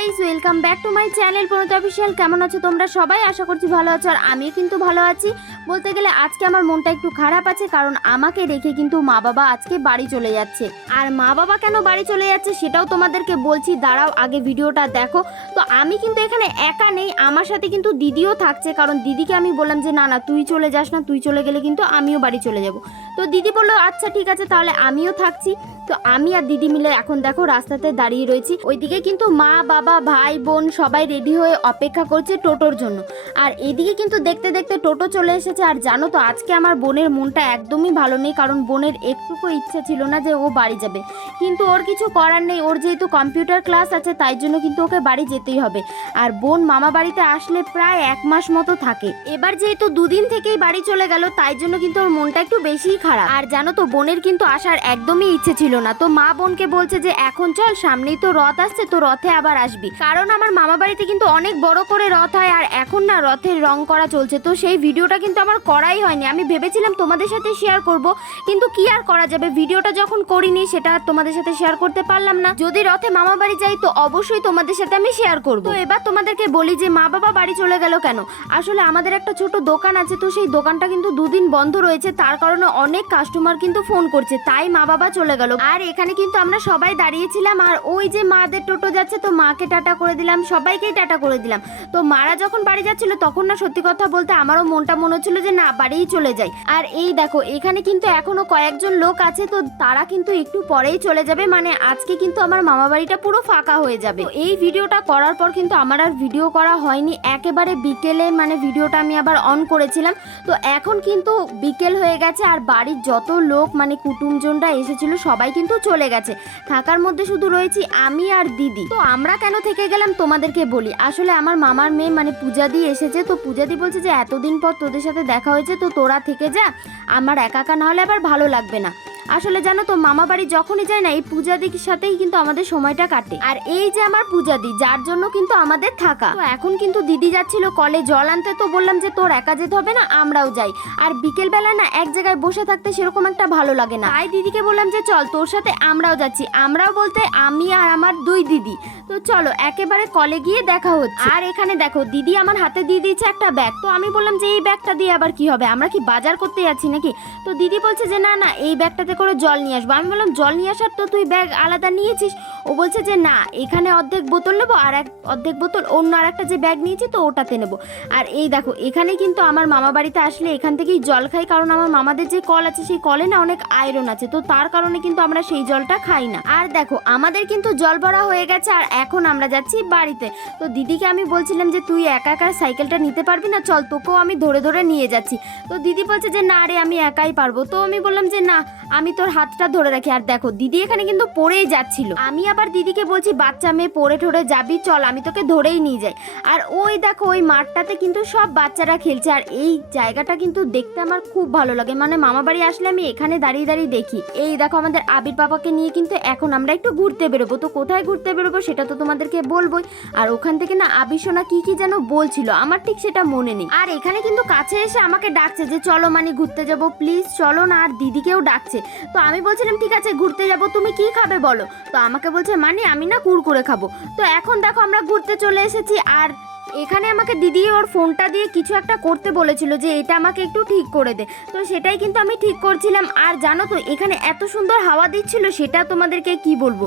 Guys, welcome back to my channel Pranati official. কেমন আছো তোমরা সবাই? আশা করছি ভালো আছো, আর আমি কিন্তু ভালো আছি। বলতে গেলে আজকে আমার মনটা একটু খারাপ আছে, কারণ আমাকে রেখে কিন্তু মা বাবা আজকে বাড়ি চলে যাচ্ছে। আর মা বাবা কেন বাড়ি চলে যাচ্ছে সেটাও তোমাদেরকে বলছি, দাঁড়াও আগে ভিডিওটা দেখো। তো আমি কিন্তু এখানে একা নেই, আমার সাথে কিন্তু দিদিও থাকছে, কারণ দিদিকে আমি বললাম যে না না তুই চলে যাস না, তুই চলে গেলে কিন্তু আমিও বাড়ি চলে যাব। তো দিদি বললো আচ্ছা ঠিক আছে তাহলে আমিও থাকছি। তো আমি আর দিদি মিলে এখন দেখো রাস্তাতে দাঁড়িয়ে রয়েছি। ওইদিকে কিন্তু মা বাবা ভাই বোন সবাই রেডি হয়ে অপেক্ষা করছে টোটোর জন্য। আর এদিকে কিন্তু দেখতে দেখতে টোটো চলে এসেছে। আর জানো তো আজকে আমার বোনের মনটা একদমই ভালো নেই, কারণ বোনের একটুকু ইচ্ছা ছিল না যে ও বাড়ি যাবে, কিন্তু ওর কিছু করার নেই। ওর যেহেতু কম্পিউটার ক্লাস আছে তাই জন্য কিন্তু ওকে বাড়ি যেতেই হবে। আর বোন মামা বাড়িতে আসলে প্রায় 1 মাস মতো থাকে। এবার যেহেতু দুদিন থেকেই বাড়ি চলে গেল তাই জন্য কিন্তু ওর মনটা একটু বেশিই খারাপ। আর জানো তো বোনের কিন্তু আসার একদমই ইচ্ছে ছিল না। তো মা বোনকে বলছে যে এখন চল, সামনেই তো রথ আসছে, তো রথে আবার আসবি। কারণ আমার মামা বাড়িতে কিন্তু অনেক বড় করে রথ হয়, আর এখন না রথের রং করা চলছে। তো সেই ভিডিওটা কিন্তু আমার করাই হয়নি। আমি ভেবেছিলাম তোমাদের সাথে শেয়ার করব, কিন্তু কি আর করা যাবে, ভিডিওটা যখন করিনি সেটা তোমাদের সাথে শেয়ার করতে পারলাম না। যদি রথে মামা বাড়ি যাই তো অবশ্যই তোমাদের সাথে আমি শেয়ার করব। তো এবার তোমাদেরকে বলি যে মা বাবা বাড়ি চলে গেল কেন। আসলে আমাদের একটা ছোট দোকান আছে, তো সেই দোকানটা কিন্তু দুদিন বন্ধ রয়েছে, তার কারণে অনেক কাস্টমার কিন্তু ফোন করছে, তাই মা বাবা চলে গেল। আর এখানে কিন্তু আমরা সবাই দাঁড়িয়েছিলাম, আর ওই যে মাদের টোটো যাচ্ছে, তো মাকে টাটা করে দিলাম, সবাইকেই টাটা করে দিলাম। তো মারা যখন বাড়ি যাচ্ছিল তখন না সত্যি কথা বলতে আমারও মনটা মনে হচ্ছিল যে না বাড়িই চলে যাই। আর এই দেখো এখানে কিন্তু এখনো কয়েকজন লোক আছে, তো তারা কিন্তু একটু পরেই চলে যাবে, মানে আজকে কিন্তু আমার মামা বাড়িটা পুরো ফাঁকা হয়ে যাবে। এই ভিডিওটা করার পর কিন্তু আমার আর ভিডিও করা হয়নি, একেবারে বিকেলে মানে ভিডিওটা আমি আবার অন করেছিলাম। তো এখন কিন্তু বিকেল হয়ে গেছে, আর বাড়ির যত লোক মানে কুটুমজনরা এসেছিল সবাই কিন্তু চলে গেছে। থাকার মধ্যে শুধু রয়েছি আমি আর দিদি। তো আমরা কেন থেকে গেলাম তোমাদেরকে বলি। আসলে আমার মামার মেয়ে মানে পূজাদি এসেছে, তো পূজাদি বলছে যে এতদিন পর তোদের সাথে দেখা হয়েছে, তো তোরা থেকে যা, আমার একা একা না হলে আবার ভালো লাগবে না। আসলে জানো তো মামা বাড়ি যখনই যায় না এই পূজাদির সাথেই কিন্তু আমাদের সময়টা কাটে। আর এই যে আমার পূজাদি, যার জন্য কিন্তু আমাদের থাকা। তো এখন কিন্তু দিদি যাচ্ছিল কলে জল আনতে, তো বললাম যে তোর একা যেতে হবে না, আমরাও যাই। আর বিকেল বেলা না এক জায়গায় বসে থাকতে সেরকম একটা ভালো লাগে না, তাই দিদিকে বললাম যে চল তোর সাথে আমরাও যাচ্ছি। আমরাও বলতে আমি আর আমার 2 দিদি। তো চলো একেবারে কলে গিয়ে দেখা হচ্ছে। আর এখানে দেখো দিদি আমার হাতে দিয়ে দিয়েছে একটা ব্যাগ। তো আমি বললাম যে এই ব্যাগটা দিয়ে আবার কি হবে, আমরা কি বাজার করতে যাচ্ছি নাকি। তো দিদি বলছে যে না না এই ব্যাগটাতে করে জল নিয়ে আসবো। আমি বললাম জল নিয়ে আসার তো তুই ব্যাগ আলাদা নিয়েছিস। ও বলছে যে না এখানে অর্ধেক বোতল নেবো, আর অর্ধেক বোতল অন্য আর একটা যে ব্যাগ নিয়েছি তো ওটাতে নেবো। আর এই দেখো এখানে কিন্তু আমার মামা বাড়িতে আসলে এখান থেকেই জল খাই, কারণ আমার মামাদের যে কল আছে সেই কলে না অনেক আয়রন আছে, তো তার কারণে কিন্তু আমরা সেই জলটা খাই না। আর দেখো আমাদের কিন্তু জল ভরা হয়ে গেছে, আর এখন আমরা যাচ্ছি বাড়িতে। তো দিদিকে আমি বলছিলাম যে তুই একা একা সাইকেলটা নিতে পারবি না, চল তোকেও আমি ধরে ধরে নিয়ে যাচ্ছি। তো দিদি বলছে যে না রে আমি একাই পারবো। তো আমি বললাম যে না আমি তোর হাতটা ধরে রাখি। আর দেখো দিদি এখানে কিন্তু পড়েই যাচ্ছিল, আমি আবার দিদিকে বলছি বাচ্চা মেয়ে পড়ে ঠরে যাবি, চল আমি তোকে ধরেই নিয়ে যাই। আর ওই দেখো ওই মাঠটাতে কিন্তু সব বাচ্চারা খেলছে, আর এই জায়গাটা কিন্তু দেখতে আমার খুব ভালো লাগে। মানে মামা বাড়ি আসলে আমি এখানে দাঁড়িয়ে দাঁড়িয়ে দেখি। এই দেখো আমাদের আবির পাপাকে নিয়ে কিন্তু এখন আমরা একটু ঘুরতে বেরোবো। তো কোথায় ঘুরতে বেরোবো সেটা তো তোমাদেরকে বলবোই। আর ওখান থেকে না আবির সোনা কি কি যেন বলছিল, আমার ঠিক সেটা মনে নেই। আর এখানে কিন্তু কাছে এসে আমাকে ডাকছে যে চলো মানে ঘুরতে যাবো, প্লিজ চলো না। আর দিদিকেও ডাকছে। তো আমি বলছিলাম ঠিক আছে ঘুরতে যাব, তুমি কি খাবে বলো। তো আমাকে বলছে মানে আমি না কুরকুরে খাবো। তো এখন দেখো আমরা ঘুরতে চলে এসেছি। আর এখানে আমাকে দিদি ওর ফোনটা দিয়ে কিছু একটা করতে বলেছিল যে এটা আমাকে একটু ঠিক করে দে, তো সেটাই কিন্তু আমি ঠিক করছিলাম। আর জানো তো এখানে এত সুন্দর হাওয়া দিচ্ছিল সেটা তোমাদেরকে কি বলবো।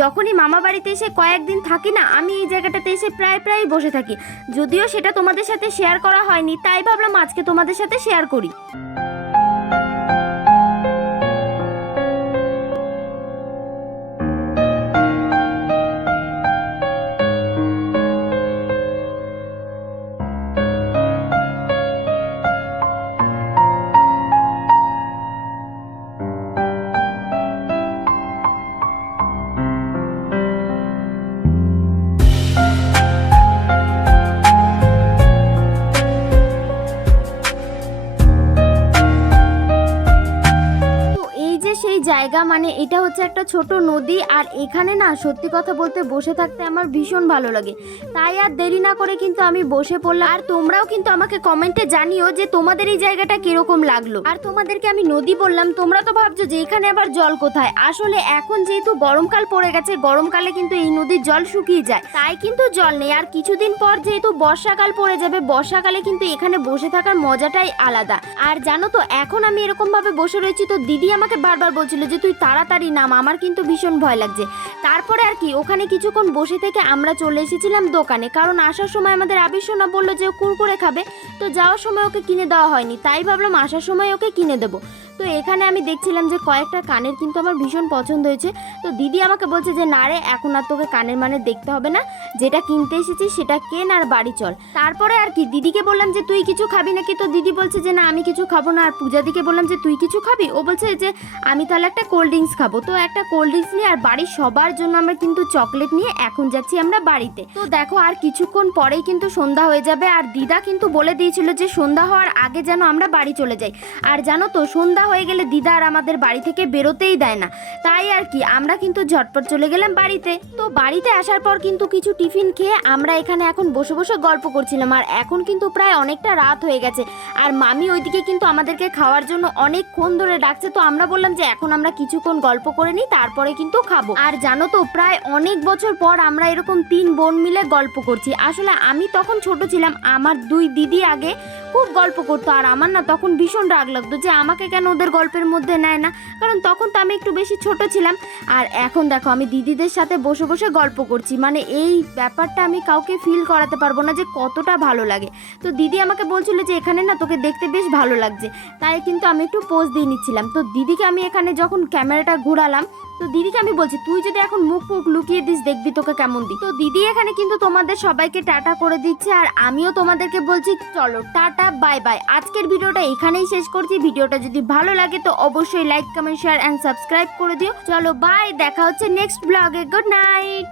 যখনই মামা বাড়িতে এসে কয়েকদিন থাকি না আমি এই জায়গাটাতে এসে প্রায় বসে থাকি, যদিও সেটা তোমাদের সাথে শেয়ার করা হয়নি, তাই ভাবলাম আজকে তোমাদের সাথে শেয়ার করি। জায়গা, মানে এটা হচ্ছে একটা ছোট নদী। আর এখানে না সত্যি কথা বলতে বসে থাকতে আমার ভীষণ ভালো লাগে। তাই আর দেরি না করে কিন্তু আমি বসে পড়লাম। আর তোমরাও কিন্তু আমাকে কমেন্টে জানিও যে তোমাদের এই জায়গাটা কিরকম লাগলো। আর তোমাদেরকে আমি নদী বললাম, তোমরা তো ভাবছো যে এখানে আবার জল কোথায়। আসলে এখন যেহেতু গরমকাল পড়ে গেছে, গরমকালে কিন্তু এই নদীর জল শুকিয়ে যায়, তাই কিন্তু জল নেই। আর কিছুদিন পর যেহেতু বর্ষাকাল পড়ে যাবে, বর্ষাকালে কিন্তু এখানে বসে থাকার মজাটাই আলাদা। আর জানো তো এখন আমি এরকম ভাবে বসে রয়েছি, তো দিদি আমাকে বারবার বলছিল যে তুই তাড়াতাড়ি নাম, আমার কিন্তু ভীষণ ভয় লাগছে। তারপরে আর কি ওখানে কিছুক্ষণ বসে থেকে আমরা চলে এসেছিলাম দোকানে, কারণ আসার সময় আমাদের আবির সোনা বললো যে ও কুরকুরে খাবে, তো যাওয়ার সময় ওকে কিনে দেওয়া হয়নি, তাই ভাবলাম আসার সময় ওকে কিনে দেবো। তো এখানে আমি দেখছিলাম যে কয়েকটা কানের কিন্তু আমার ভীষণ পছন্দ হয়েছে। তো দিদি আমাকে বলছে যে না রে, এখন আর তোকে কানের মানে দেখতে হবে না, যেটা কিনতে এসেছিস সেটা কেন আর বাড়ি চল। তারপরে আর কি দিদিকে বললাম যে তুই কিছু খাবি নাকি, তো দিদি বলছে যে না আমি কিছু খাবো না। আর পূজাদিকে বললাম যে তুই কিছু খাবি, ও বলছে যে আমি তাহলে একটা কোল্ড ড্রিঙ্কস খাবো। তো একটা কোল্ড ড্রিঙ্কস নিয়ে আর বাড়ির সবার জন্য আমরা কিন্তু চকলেট নিয়ে এখন যাচ্ছি আমরা বাড়িতে। তো দেখো আর কিছুক্ষণ পরেই কিন্তু সন্ধ্যা হয়ে যাবে। আর দিদা কিন্তু বলে দিয়েছিল যে সন্ধ্যা হওয়ার আগে যেন আমরা বাড়ি চলে যাই। আর জানো তো সন্ধ্যা হয়ে গেলে দিদা আর আমাদের বাড়ি থেকে বেরোতেই দেয় না, তাই আর কি আমরা কিন্তু ঝটপট চলে গেলাম বাড়িতে। তো বাড়িতে আসার পর কিন্তু কিছু টিফিন খেয়ে আমরা এখানে এখন বসে বসে গল্প করছিলাম। আর এখন কিন্তু প্রায় অনেকটা রাত হয়ে গেছে, আর মামি ওইদিকে কিন্তু আমাদেরকে খাওয়ার জন্য অনেকক্ষণ ধরে ডাকছে। তো আমরা বললাম যে এখন আমরা কিছুক্ষণ গল্প করে নিই, তারপরে কিন্তু খাবো। আর জানো তো প্রায় অনেক বছর পর আমরা এরকম 3 বোন মিলে গল্প করছি। আসলে আমি তখন ছোট ছিলাম, আমার 2 দিদি আগে খুব গল্প করতো, আর আমার না তখন ভীষণ রাগ লাগতো যে আমাকে কেন ওদের গল্পের মধ্যে নেয় না, কারণ তখন তো আমি একটু বেশি ছোট ছিলাম। আর এখন দেখো আমি দিদিদের সাথে বসে বসে গল্প করছি, মানে এই ব্যাপারটা আমি কাউকে ফিল করাতে পারবো না যে কতটা ভালো লাগে। তো দিদি আমাকে বলছিল যে এখানে না তোকে দেখতে বেশ ভালো লাগছে, তাই কিন্তু আমি একটু পোজ দিয়ে নিচ্ছিলাম। তো দিদিকে আমি এখানে যখন ক্যামেরাটা ঘোরালাম, তো দিদিকে আমি বলছি তুই যদি এখন মুখ লুকিয়ে দিস দেখবি তোকে কেমন দিই। তো দিদি এখানে কিন্তু তোমাদের সবাইকে টাটা করে দিচ্ছে, আর আমিও তোমাদেরকে বলছি চলো টাটা বাই বাই। আজকের ভিডিওটা এখানেই শেষ করছি। ভিডিওটা যদি ভালো লাগে তো অবশ্যই like comment share and subscribe করে দিও। চলো বাই, দেখা হচ্ছে নেক্সট ব্লগে। Good night.